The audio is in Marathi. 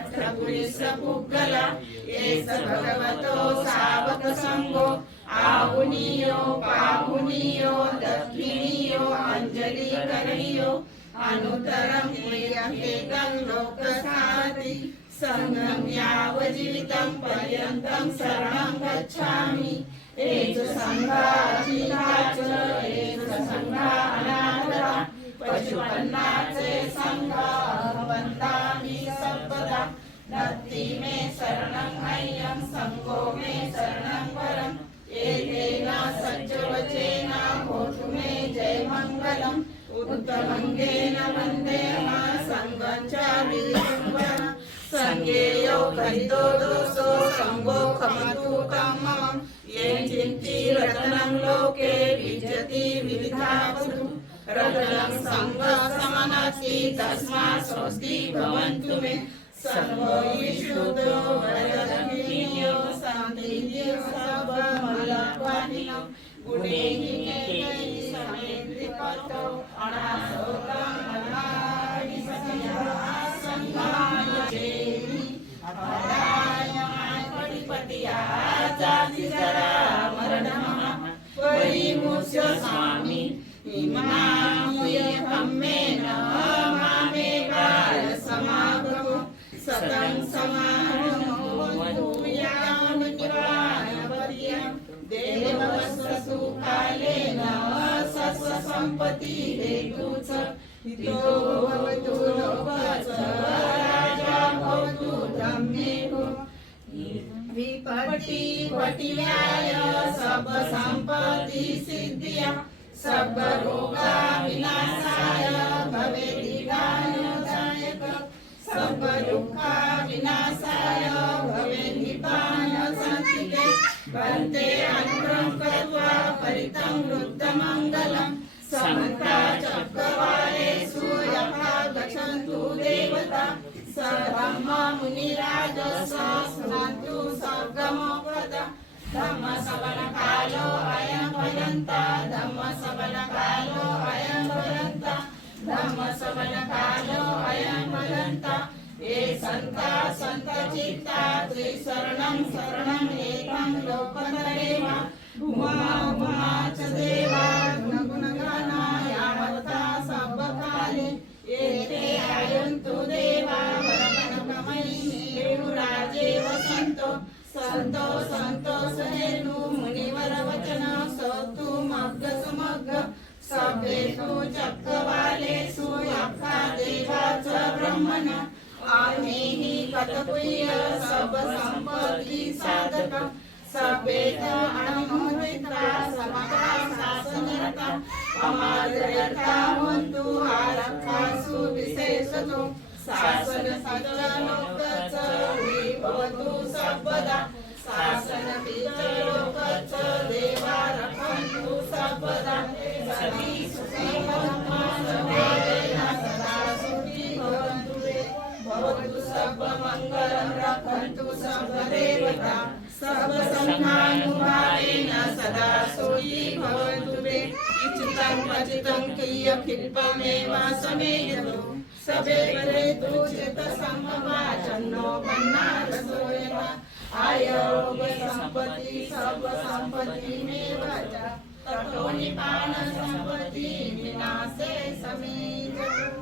अट्ठपुरुष पुग्गला एस भगवतो सावक संगो आहुनियो पाहुनियो दक्षिणियो अंजलि करणियो अनुतरं प्रियकेतं लोकसाति संगं यावजीवितं पर्यन्तं शरणं गच्छामि एच संघाचिताच एच संघा अनाथरा पशुपन्नाचे संघा वन्दामि सर्वदा नत्ति मे शरणं अय्यं संगो मे शरणं वरम् एकेन सच्चवचेन होतु मे जय मङ्गलम् उत्तमङ्गेन वन्देमः संगं च विजुम्बन संगेयो करितो दोषो संगो खमतु कामम् ये चिन्ति रत्नं लोके विजति विविधावतु रत्नं संग समनस्ति तस्मात् स्वस्ति भवन्तु मे सर्वो विशुद्धो वरदक्षिणीयो शान्तिर्यो सर्वमलपानिनो गुणैः केतैः समेन्द्रिपतो अनासोतं अनादिसंयः संगायजेमि अपरायमाय पटिपटिया जातिजरा मरणमः परिमुच्य स्वामी इमामुय ब्रह्मेण मामेवाय समागमो सतं समागमो यावन्निवारणपर्यं देववस्सु कालेन सस्वसम्पत्ति हेतु च हितो भवतु लोकः च राजा भवतु धम्मेको विपत्ति पटिव्याय सर्वसम्पत्ति सिद्धिया सर्वरोगा विनाशाय भवेद्विघ्नदायक सर्वदुःखा विनाशाय भवेद्निपानशान्तिके वन्दे अनुग्रहं कृत्वा परितं वृद्धमङ्गलं समन्ता चक्रवालेषु यथा गच्छन्तु देवता स ब्रह्ममुनिराजस स्नातु सर्गमोपदा धम्मश्रवणकालो अयं भयन्ता धम्मश्रवणकालो अयं भयन्ता धम्मश्रवणकालो अयं भयन्ता ये सन्ता सन्तचित्ता त्रिशरणं शरणं एकं लोकत्रयेव उमा उमा च देवा गुणगुणगाना यावता सर्वकाले एते आयन्तु देवा वरकनकमयी मेरुराजे वसन्तो संतो संतोषेनु मुनिवर वचन सोतु मग्ग सुमग्ग सभेषु चक्रवालेषु यथा देवा च ब्रह्मण आमेहि कतपुय्य सब संपत्ति साधक सभेत अणुमोदिता समता शासनरता अमादरता हन्तु आरक्षासु विशेषतो शासन सज्जनोक च विभवतु सर्वदा शासन लोक च देवा रक्षन्तु सर्वदा सती सुखी सदा सुखी भवतु सर्वमङ्गलं रक्षन्तु सर्वदेवता सर्वसंहानुभावेन सदा सोयी भवन्तु मे इच्छितं पचितं क्रियखिल्पमेव समेयतु सबे करे तू चित संभवाचन्नो बन्नारसोयन आयोग संपत्ति सर्व संपत्ति में वचा ततो निपान संपत्ति विनाशे समेत